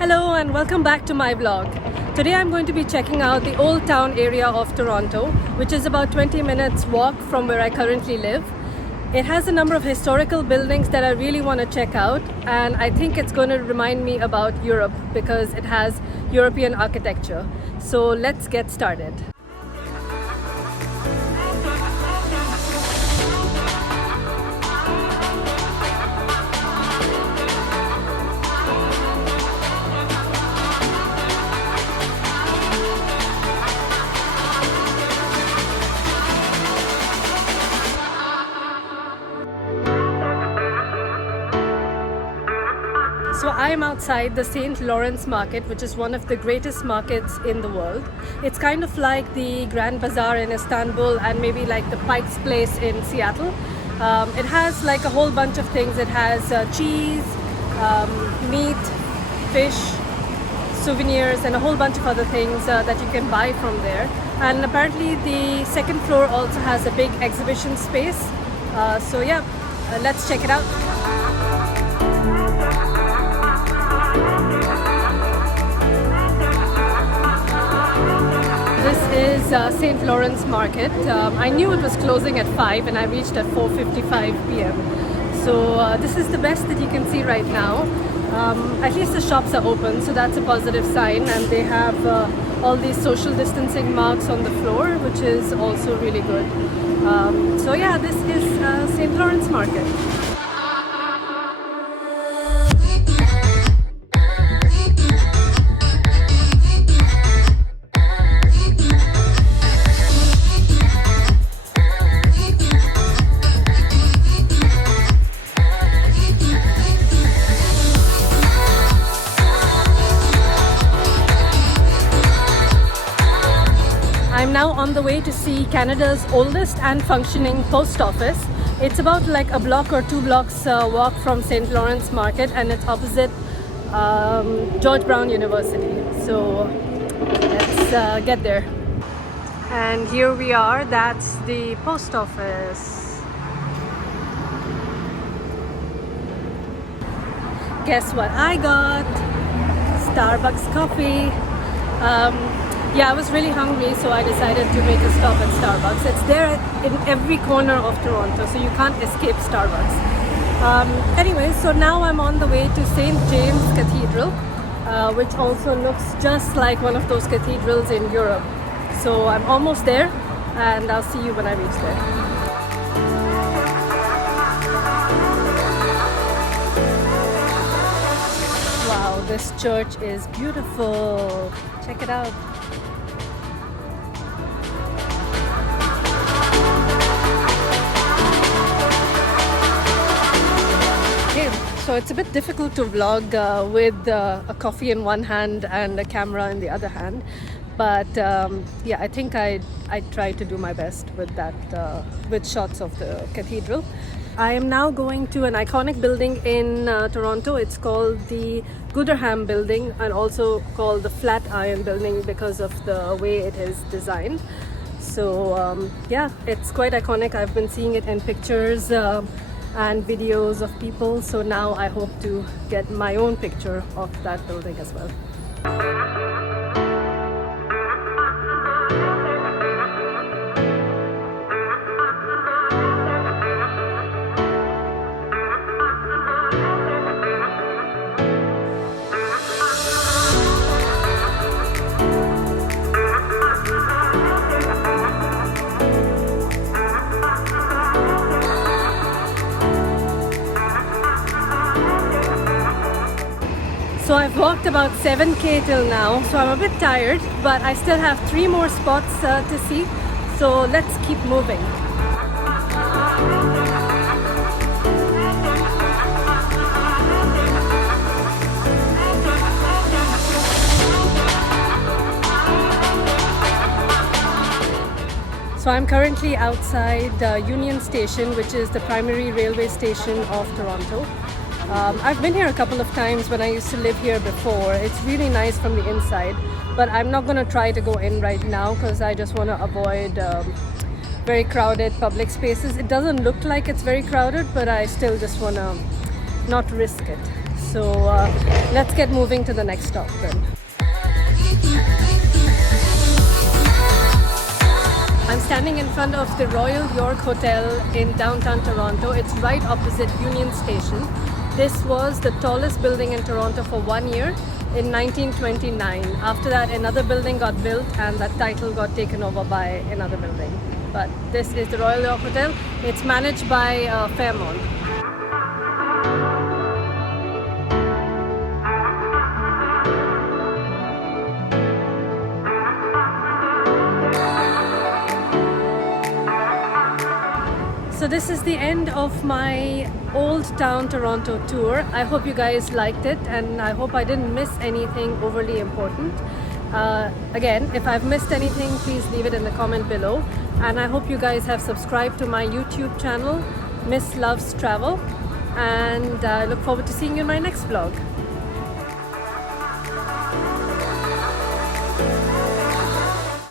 Hello and welcome back to my vlog. Today I'm going to be checking out the Old Town area of Toronto, which is about 20 minutes walk from where I currently live. It has a number of historical buildings that I really want to check out, and I think it's going to remind me about Europe because it has European architecture. So let's get started. So I'm outside the St. Lawrence Market, which is one of the greatest markets in the world. It's kind of like the Grand Bazaar in Istanbul and maybe like the Pike's Place in Seattle. It has like a whole bunch of things. It has cheese, meat, fish, souvenirs, and a whole bunch of other things that you can buy from there. And apparently the second floor also has a big exhibition space. So yeah, let's check it out. This is St. Lawrence Market. I knew it was closing at 5 and I reached at 4:55 p.m. So this is the best that you can see right now. At least the shops are open, so that's a positive sign, and they have all these social distancing marks on the floor, which is also really good. So yeah, this is St. Lawrence Market. I'm now on the way to see Canada's oldest and functioning post office. It's about like a block or 2 blocks walk from St. Lawrence Market, and it's opposite George Brown University. So let's get there. And here we are, that's the post office. Guess what I got? Starbucks coffee. Yeah, I was really hungry, so I decided to make a stop at Starbucks. It's there in every corner of Toronto, so you can't escape Starbucks. Anyway, so now I'm on the way to St. James Cathedral, which also looks just like one of those cathedrals in Europe. So I'm almost there, and I'll see you when I reach there. Wow, this church is beautiful. Check it out. So it's a bit difficult to vlog with a coffee in one hand and a camera in the other hand, but yeah, I think I tried to do my best with that, with shots of the cathedral. I am now going to an iconic building in Toronto. It's called the Gooderham Building, and also called the Flatiron Building because of the way it is designed. So yeah, it's quite iconic. I've been seeing it in pictures and videos of people, so now I hope to get my own picture of that building as well. So I've walked about 7k till now, so I'm a bit tired, but I still have 3 more spots to see, so let's keep moving. So I'm currently outside Union Station, which is the primary railway station of Toronto. I've been here a couple of times when I used to live here before. It's really nice from the inside, but I'm not going to try to go in right now because I just want to avoid very crowded public spaces. It doesn't look like it's very crowded, but I still just want to not risk it. So let's get moving to the next stop then. I'm standing in front of the Royal York Hotel in downtown Toronto. It's right opposite Union Station. This was the tallest building in Toronto for 1 year in 1929. After that, another building got built and that title got taken over by another building. But this is the Royal York Hotel. It's managed by Fairmont. So this is the end of my Old Town Toronto tour. I hope you guys liked it and I hope I didn't miss anything overly important. Again, if I've missed anything, please leave it in the comment below. And I hope you guys have subscribed to my YouTube channel, Miss Loves Travel. And I look forward to seeing you in my next vlog.